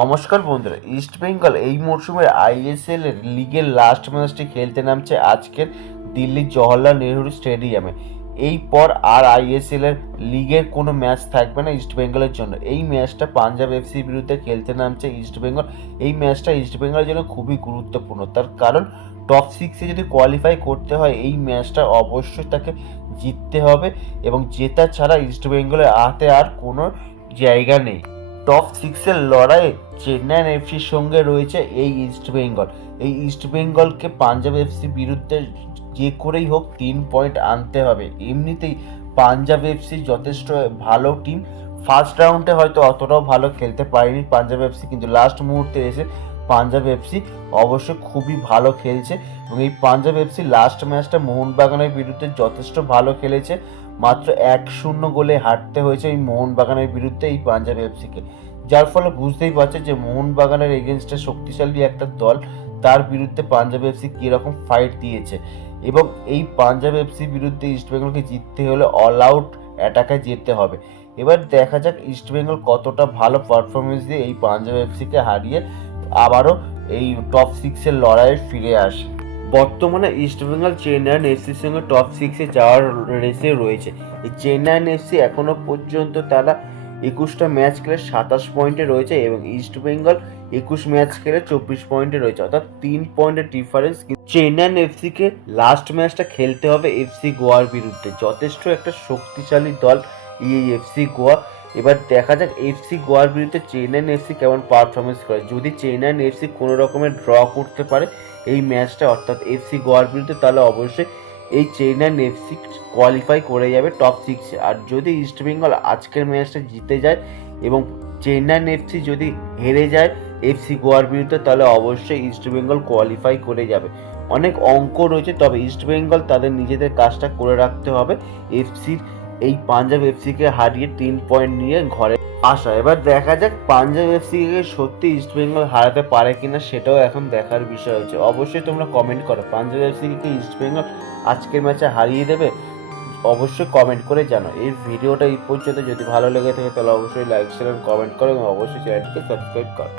নমস্কার বন্ধুরা, ইস্ট বেঙ্গল এই মরশুমের আইএসএল লিগের লাস্ট ম্যাচটি খেলতে নামছে আজকের দিল্লির জওহরলাল নেহরু স্টেডিয়ামে। এই পর আর আইএসএল এর লিগের কোনো ম্যাচ থাকবে না ইস্ট বেঙ্গলের জন্য। এই ম্যাচটা পাঞ্জাব এফসির বিরুদ্ধে খেলতে নামছে ইস্ট বেঙ্গল। এই ম্যাচটা ইস্ট বেঙ্গলের জন্য খুবই গুরুত্বপূর্ণ। তার কারণ টপ সিক্সে যদি কোয়ালিফাই করতে হয়, এই ম্যাচটা অবশ্যই তাকে জিততে হবে এবং জেতা ছাড়া ইস্ট বেঙ্গলের হাতে আর কোনো জায়গা নেই। টপ সিক্সের লড়াইয়ে চেন্নাই এফসির সঙ্গে রয়েছে এই ইস্ট বেঙ্গল। এই ইস্ট বেঙ্গলকে পাঞ্জাব এফসির বিরুদ্ধে যে করেই হোক তিন পয়েন্ট আনতে হবে। এমনিতেই পাঞ্জাব এফসি যথেষ্ট ভালো টিম। ফার্স্ট রাউন্ডে হয়তো অতটাও ভালো খেলতে পারেনি পাঞ্জাব এফসি, কিন্তু লাস্ট মুহূর্তে এসে পাঞ্জাব এফসি অবশ্য খুবই ভালো খেলছে। এবং এই পাঞ্জাব এফসি লাস্ট ম্যাচটা মোহনবাগানের বিরুদ্ধে যথেষ্ট ভালো খেলেছে। মাত্র এক শূন্য গোলে হারতে হয়েছে এই মোহনবাগানের বিরুদ্ধে এই পাঞ্জাব এফসিকে। যার ফলে বুঝতেই পারছে যে মোহনবাগানের এগেনস্টে শক্তিশালী একটা দল, তার বিরুদ্ধে পাঞ্জাব এফসি কীরকম ফাইট দিয়েছে। এবং এই পাঞ্জাব এফসির বিরুদ্ধে ইস্টবেঙ্গলকে জিততে হলে অল আউট অ্যাটাকে যেতে হবে। এবার দেখা যাক ইস্টবেঙ্গল কতটা ভালো পারফরমেন্স দিয়ে এই পাঞ্জাব এফসিকে হারিয়ে আবারও এই টপ সিক্সের লড়াইয়ে ফিরে আসে। বর্তমানে ইস্টবেঙ্গল চেন্নাইন এফসির সঙ্গে টপ সিক্সে যাওয়ার রেসে রয়েছে। এই চেন্নাইন এফসি এখনও পর্যন্ত তারা একুশটা ম্যাচ খেলে সাতাশ পয়েন্টে রয়েছে এবং ইস্টবেঙ্গল একুশ ম্যাচ খেলে চব্বিশ পয়েন্টে রয়েছে। অর্থাৎ তিন পয়েন্টের ডিফারেন্স চেন্নাইন এফসিকে লাস্ট ম্যাচটা খেলতে হবে এফসি গোয়ার বিরুদ্ধে। যথেষ্ট একটা শক্তিশালী দল এই এফসি গোয়া এবার দেখা যাক এফসি গোয়ার বিরুদ্ধে চেন্নাইন এফসি কেমন পারফরমেন্স করে। যদি চেন্নাইন এফসি কোনো রকমের ড্র করতে পারে এই ম্যাচটা অর্থাৎ এফসি গোয়ার বিরুদ্ধে, তাহলে অবশ্যই এই চেন্নাইন এফসি কোয়ালিফাই করে যাবে টপ সিক্সে আর যদি ইস্টবেঙ্গল আজকের ম্যাচটা জিতে যায় এবং চেন্নাইন এফসি যদি হেরে যায় এফসি গোয়ার বিরুদ্ধে, তাহলে অবশ্যই ইস্টবেঙ্গল কোয়ালিফাই করে যাবে। অনেক অঙ্ক রয়েছে, তবে ইস্টবেঙ্গল তাদের নিজেদের কাজটা করে রাখতে হবে। এফসির এই পাঞ্জাব এফসিকে হারিয়ে তিন পয়েন্ট নিয়ে ঘরে আসা। এবার দেখা যাক পাঞ্জাব এফসিকে সত্যি ইস্টবেঙ্গল হারাতে পারে কিনা সেটাও এখন দেখার বিষয় হচ্ছে। অবশ্যই তোমরা কমেন্ট করো, পাঞ্জাব এফসিকে ইস্টবেঙ্গল আজকের ম্যাচে হারিয়ে দেবে? অবশ্যই কমেন্ট করে জানো এই ভিডিওটা এই পর্যন্ত। যদি ভালো লেগে থাকে তাহলে অবশ্যই লাইক শেয়ার কমেন্ট করো এবং অবশ্যই চ্যানেলটিকে সাবস্ক্রাইব করো।